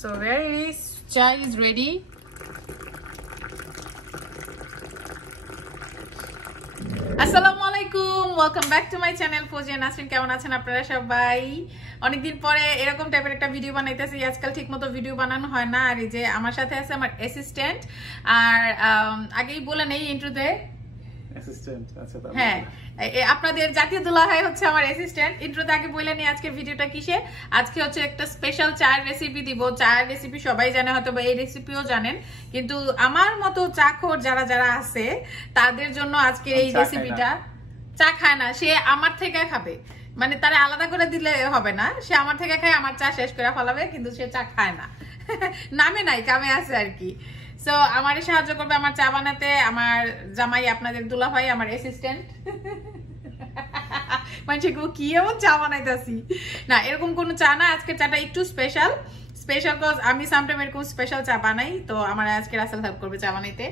So where is chai is ready. আসসালামু আলাইকুম, welcome back to my channel Fauzia Nasrin. কেমন আছেন আপনারা সবাই? অনেকদিন পরে এরকম টাইপের একটা ভিডিও বানাইতেছি। আজকাল ঠিকমতো ভিডিও বানানো হয় না। আর এই যে আমার সাথে আছে আমার অ্যাসিস্ট্যান্ট। আর আগেই বলে নেই ইন্ট্রোতে অ্যাসিস্ট্যান্ট আছে। হ্যাঁ, আপনাদের জাতীয় দুলাভাই হচ্ছে আমার অ্যাসিস্ট্যান্ট। ইন্ট্রোতে আগে বলে নেই আজকে ভিডিওটা কিসে। আজকে হচ্ছে একটা স্পেশাল চায়ের রেসিপি দিব। চায়ের রেসিপি সবাই জানে, হয়তো বা এই রেসিপিও জানেন, কিন্তু আমার মতো চাখোর যারা যারা আছে তাদের জন্য আজকে এই রেসিপিটা। চা খায় না, সে আমার থেকে খাবে, মানে তারা আলাদা করে দিলে হবে না। সে আমার থেকে খায়, আমার চা শেষ করে ফেলাবে, কিন্তু সে চা খায় না। নামে নাই, কামে আছে আর কি। সো আমারই সাহায্য করবে আমার চা বানাতে আমার জামাই, আপনাদের দুলাভাই, আমার অ্যাসিস্ট্যান্ট। মানে কি এমন চা বানাইতেছি না, এরকম কোনো চা না। আজকে চাটা একটু স্পেশাল কজ আমি সামটাইম এরকম স্পেশাল চা বানাই। তো আমার আজকে রাসেল হেল্প করবে চা বানাইতে।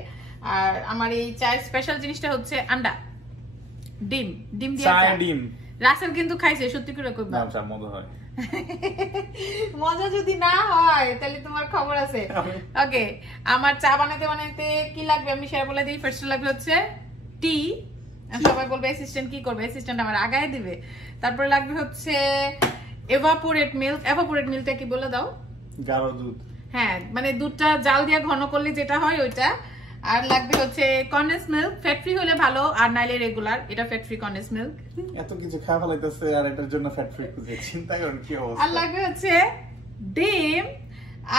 আর আমার এই চায়ের স্পেশাল জিনিসটা হচ্ছে আন্ডা, ডিম দিয়ে ডিম। রাসেল কিন্তু খাইছে, সত্যি করে কইবা মজা হয়। মজা যদি না হয় তাহলে তোমার খবর আছে। ওকে, আমার চা বানাতে বানাতে কি লাগবে আমি সেটা বলে দিই। ফার্স্ট লাগবে হচ্ছে টি। সবাই বলবে অ্যাসিস্ট্যান্ট কি করবে, অ্যাসিস্ট্যান্ট আমার আগায় দিবে। তারপরে লাগবে হচ্ছে এভাপোরেট মিল্ক। এভাপোরেট মিল্কটা কি বলে দাও? গাঢ় দুধ। হ্যাঁ, মানে দুধটা জাল দিয়ে ঘন করলে যেটা হয় ওইটা। আর লাগবে হচ্ছে কন্ডেন্স মিল্ক, ফ্যাট ফ্রি হলে ভালো, আর নাইলে রেগুলার। এটা ফ্যাট ফ্রি কন্ডেন্স মিল্ক। এত কিছু খাওয়া ফলাইতেছে আর এটার জন্য ফ্যাট ফ্রি খুঁজে, চিন্তা করেন কি অবস্থা। আর লাগবে হচ্ছে ডিম,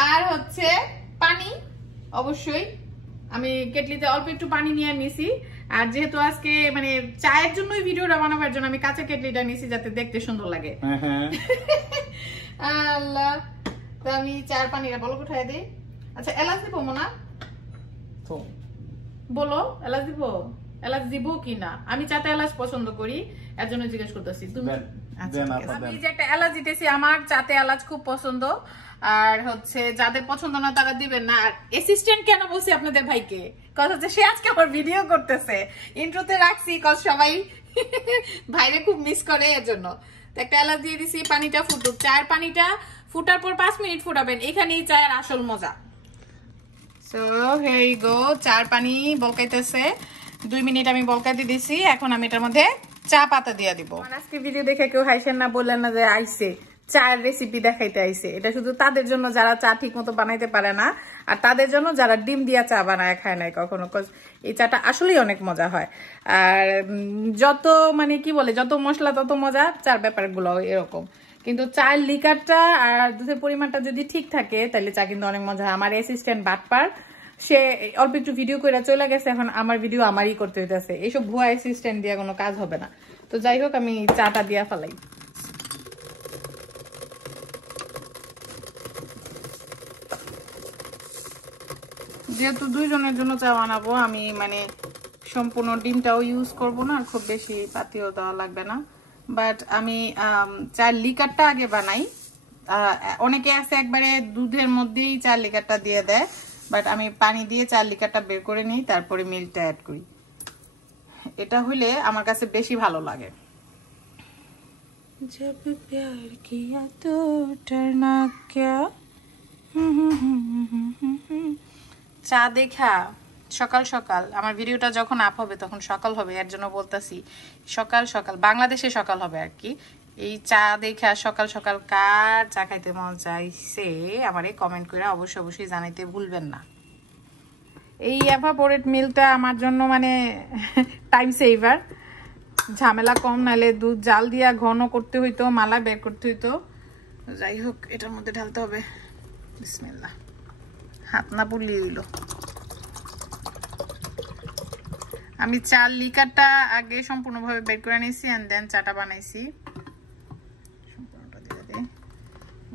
আর হচ্ছে পানি। অবশ্যই আমি কেটলিতে অল্প একটু পানি নিয়ে নিছি। আর যেহেতু আজকে মানে চায়ের জন্যই ভিডিওটা বানাবার জন্য আমি কাঁচা কেটলিটা নিছি, যাতে দেখতে সুন্দর লাগে। আল্লাহ, তো আমি চার পানিটা বলক উঠাই দিই। আচ্ছা, এলাচ দিব না? বলো, এলাচ দিব? এলাচ দিব কি না? আমি চাতে এলাচ পছন্দ করি, এর জন্য জিজ্ঞেস করতেছি। তুমি আমি যে একটা এলাচ দিতেছি, আমার চাতে এলাচ খুব পছন্দ। আর হচ্ছে যাদের পছন্দ না তারা দিবেন না। আর অ্যাসিস্ট্যান্ট কেন বলছি আপনাদের ভাইকে, কথা হচ্ছে সে আজকে আমার ভিডিও করতেছে। ইন্ট্রোতে রাখছি কজ সবাই ভাইরে খুব মিস করে, এর জন্য। তো একটা এলাচ দিয়ে দিছি। পানিটা ফুটুক। চায়ের পানিটা ফুটার পর 5 মিনিট ফুটাবেন, এখানেই চায়ের আসল মজা। সো হিয়ার ইউ গো, চার পানি বলকাইতেছে। 2 মিনিট আমি বলকাইতে দিছি। এখন আমি এটার মধ্যে চা পাতা দিয়ে দিব। আজকে ভিডিও দেখে কেউ হাসেন না, বললেন না যে আইছে চায়ের রেসিপি দেখাইতে আইছে। এটা শুধু তাদের জন্য যারা চা ঠিক মতো বানাইতে পারে না, আর তাদের জন্য যারা ডিম দিয়া চা বানায় খায় নাই কখনো। এই চাটা আসলেই অনেক মজা হয়। আর যত মানে কি বলে, যত মশলা তত মজা, চার ব্যাপারগুলো এরকম। কিন্তু চায়ের লিকারটা আর দুধের পরিমাণটা যদি ঠিক থাকে তাহলে চা কিন্তু অনেক মজা হয়। আমার অ্যাসিস্ট্যান্ট বাটপার, সে অল্প একটু ভিডিও করে চলে গেছে, এখন আমার ভিডিও আমারই করতে হইতেছে। এইসব ভুয়া অ্যাসিস্ট্যান্ট দিয়ে কোনো কাজ হবে না। তো যাই হোক, আমি চাটা দিয়া ফেলাই। যেহেতু 2 জনের জন্য চা বানাবো, আমি মানে সম্পূর্ণ ডিমটাও ইউজ করব না, আর খুব বেশি পাতিও দেওয়া লাগবে না। বাট আমি চার লিকারটা আগে বানাই। অনেকে আছে একবারে দুধের মধ্যেই 4 লিকারটা দিয়ে দেয়, বাট আমি পানি দিয়ে 4 লিকারটা বের করে নিই, তারপরে মিল্কটা অ্যাড করি। এটা হইলে আমার কাছে বেশি ভালো লাগে। जब प्यार किया तो डरना क्या। চা দেখা সকাল সকাল, আমার ভিডিওটা যখন আপ হবে তখন সকাল হবে, এর জন্য বলতেছি সকাল সকাল, বাংলাদেশে সকাল হবে আর কি। এই চা দেখা সকাল সকাল কার চা খাইতে মন চাইছে আমারে কমেন্ট করে অবশ্যই জানাইতে ভুলবেন না। এই এভাপোরেট মিল্কটা আমার জন্য মানে টাইম সেভার, ঝামেলা কম। নাহলে দুধ জাল দিয়া ঘন করতে হইতো, মালা বের করতে হইতো। যাই হোক, এটার মধ্যে ঢালতে হবে। বিসমিল্লাহ, হাত না পুড়লি হইলো। আমি 4 লিকারটা আগে সম্পূর্ণভাবে বের করে নিয়েছি, এন্ড দেন চাটা বানাইছি। সম্পূর্ণটা দিয়ে দিই।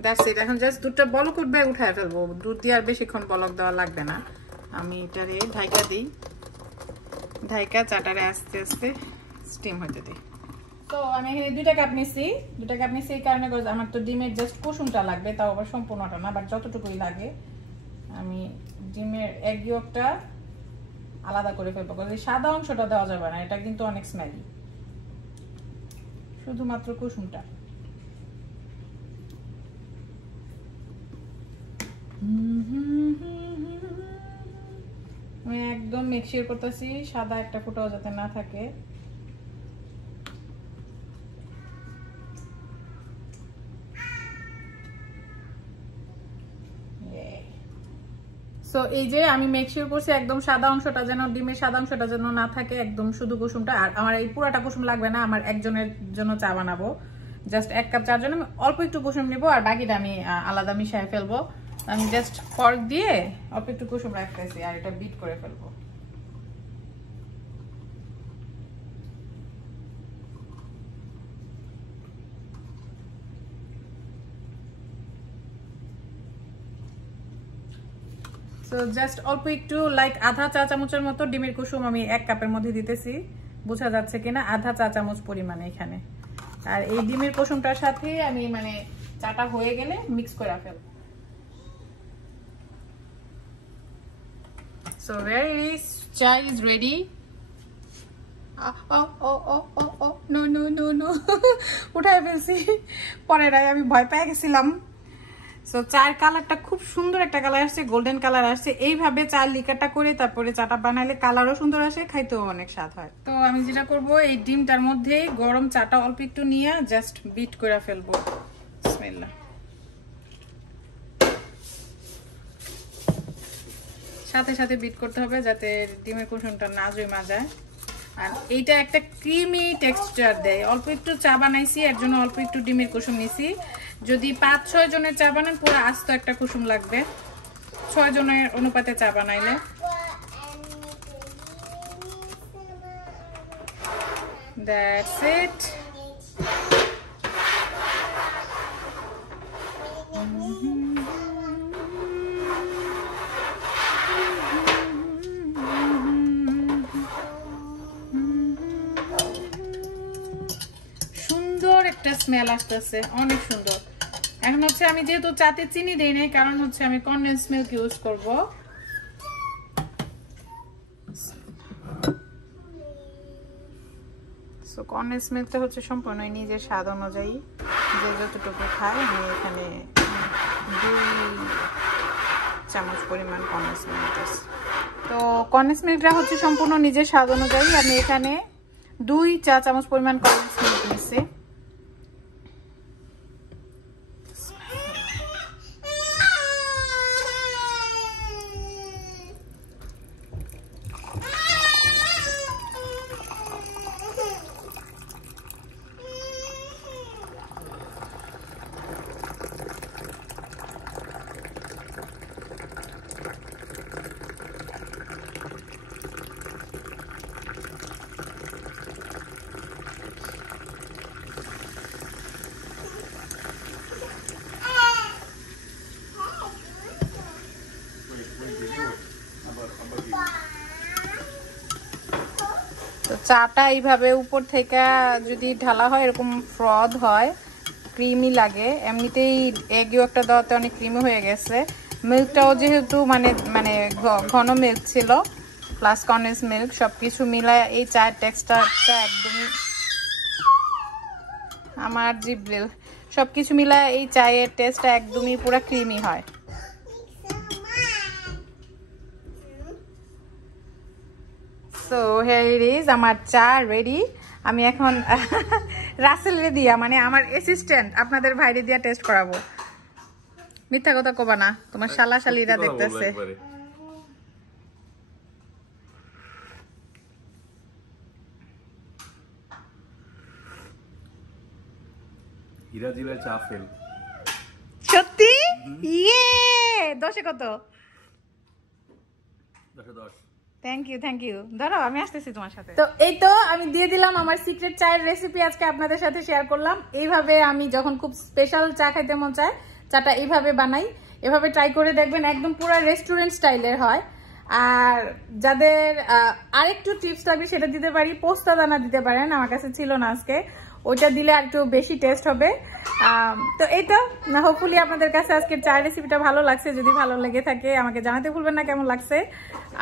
That's it. এখন জাস্ট দুধটা বলক উঠবে, উঠায় ফেলবো। দুধ দিয়ে আর বেশিক্ষণ বলক দেওয়া লাগবে না। আমি এটারে ঢাইকা দিই, ঢাইকা চাটারে আস্তে আস্তে স্টিম হইতে দিই। তো আমি এখানে 2টা কাপ নিছি। 2টা কাপ নিছি এই কারণে আমার তো ডিমের জাস্ট কুসুমটা লাগবে, তাও আবার সম্পূর্ণটা না, বাট যতটুকুই লাগে। আমি ডিমের এগ ইয়কটা আলাদা করে ফেলবো, কারণ এই সাদা অংশটা দেওয়া যাবে না, এটা কিন্তু অনেক স্মেলি। শুধুমাত্র কুসুমটা। একদম মেক শিওর করতেছি সাদা একটা ফোঁটাও যাতে না থাকে। সো এই যে আমি মেক শিওর করছি একদম সাদা অংশটা যেন, ডিমের সাদা অংশটা যেন না থাকে, একদম শুধু কুসুমটা। আর আমার এই পুরাটা কুসুম লাগবে না, আমার একজনের জন্য চা বানাবো, জাস্ট 1 কাপ চার জন্য আমি অল্প একটু কুসুম নিবো, আর বাকিটা আমি আলাদা মিশিয়ে ফেলবো। আমি জাস্ট ফর্ক দিয়ে অল্প একটু কুসুম রাখতেছি আর এটা বিট করে ফেলবো। সো জাস্ট অল্প একটু লাইক আধা চা চামচের মতো ডিমের কুসুম আমি 1 কাপের মধ্যে দিতেছি, বোঝা যাচ্ছে কিনা, আধা চা চামচ পরিমাণে এখানে। আর এই ডিমের কুসুমটার সাথে আমি মানে চাটা হয়ে গেলে মিক্স করে ফেলবো। So there it is, chai is ready. No no no no উঠাই ফেলছি, পরে আমি ভয় পেয়ে গেছিলাম। সো চায়ের কালারটা খুব সুন্দর একটা কালার আসছে, গোল্ডেন কালার আসছে। এইভাবে চায়ের লিকারটা করে তারপরে চাটা বানাইলে কালারও সুন্দর আসে, খাইতেও অনেক স্বাদ হয়। তো আমি যেটা করব, এই ডিমটার মধ্যে গরম চাটা অল্প একটু নিয়ে জাস্ট বিট করে ফেলবো। বিসমিল্লাহ। সাথে সাথে বিট করতে হবে যাতে ডিমের কুসুমটা না জমা যায়। আর এইটা একটা ক্রিমি টেক্সচার দেয়। অল্প একটু চা বানাইছি, এর জন্য অল্প একটু ডিমের কুসুম নিছি। যদি 5-6 জনের চা বানান পুরো আস্ত একটা কুসুম লাগবে, 6 জনের অনুপাতে চা বানাইলে। That's it. সুন্দর একটা স্মেল আসতেছে, অনেক সুন্দর। এখন হচ্ছে আমি যেহেতু চাতে চিনি দেই নাই, কারণ হচ্ছে আমি কনডেন্স মিল্ক ইউজ করব। সো কনডেন্স মিল্কটা হচ্ছে সম্পূর্ণ নিজের স্বাদ অনুযায়ী, যে যতটুকু খায়। আমি এখানে 2 চামচ পরিমাণ কনডেন্স মিল্ক দিচ্ছি। তো কনডেন্স মিল্কটা হচ্ছে সম্পূর্ণ নিজের স্বাদ অনুযায়ী। আমি এখানে 2 চা চামচ পরিমাণ কনডেন্স মিল্ক নিচ্ছি। তো চাটা এইভাবে উপর থেকে যদি ঢালা হয় এরকম ফ্রদ হয়, ক্রিমি লাগে। এমনিতেই এগও একটা দেওয়াতে অনেক ক্রিমি হয়ে গেছে। মিল্কটাও যেহেতু মানে মানে ঘন মিল্ক ছিল, প্লাস কনডেন্স মিল্ক, সবকিছু মিলায় এই চায়ের টেক্সচারটা একদমই আমার জিব্রেল, সবকিছু মিলায় এই চায়ের টেস্টটা একদমই পুরো ক্রিমি হয়। সো হিয়ার ইট ইজ, আমার চা রেডি। আমি এখন রাসেলরে দিয়া, মানে আমার অ্যাসিস্ট্যান্ট, আপনাদের ভাইরে দিয়া টেস্ট করাবো। মিথ্যা কথা কবা না, তোমার শালা শালিরা দেখতেছে। হীরা জিরা চা ফেল। সত্যি? ইয়ে 10-এ কত? 10-10। Thank you. ধরো আমি আসতেছি তোমার সাথে। তো এই তো আমি দিয়ে দিলাম আমার সিক্রেট চায়ের রেসিপি, আজকে আপনাদের সাথে শেয়ার করলাম। এইভাবে আমি যখন খুব স্পেশাল চা খাইতে মন চায়, চাটা এইভাবে বানাই। এভাবে ট্রাই করে দেখবেন, একদম পুরো রেস্টুরেন্ট স্টাইলের হয়। আর যাদের আরেকটু টিপস লাগবে সেটা দিতে পারি, পোস্তা দানা দিতে পারেন, আমার কাছে ছিল না আজকে, ওইটা দিলে আর একটু বেশি টেস্ট হবে। তো এই তো, হোপফুলি আপনাদের কাছে আজকের চায়ের রেসিপিটা ভালো লাগছে। যদি ভালো লেগে থাকে আমাকে জানাতে ভুলবেন না কেমন লাগছে।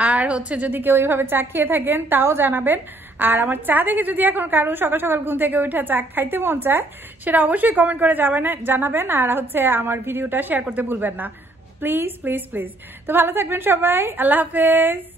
আর হচ্ছে যদি কেউ এইভাবে চা খেয়ে থাকেন তাও জানাবেন। আর আমার চা দেখে যদি এখন কারো সকাল সকাল ঘুম থেকে উঠে চা খাইতে মন চায়, সেটা অবশ্যই কমেন্ট করে জানাবেন। আর হচ্ছে আমার ভিডিওটা শেয়ার করতে ভুলবেন না, প্লিজ প্লিজ প্লিজ। তো ভালো থাকবেন সবাই, আল্লাহ হাফেজ।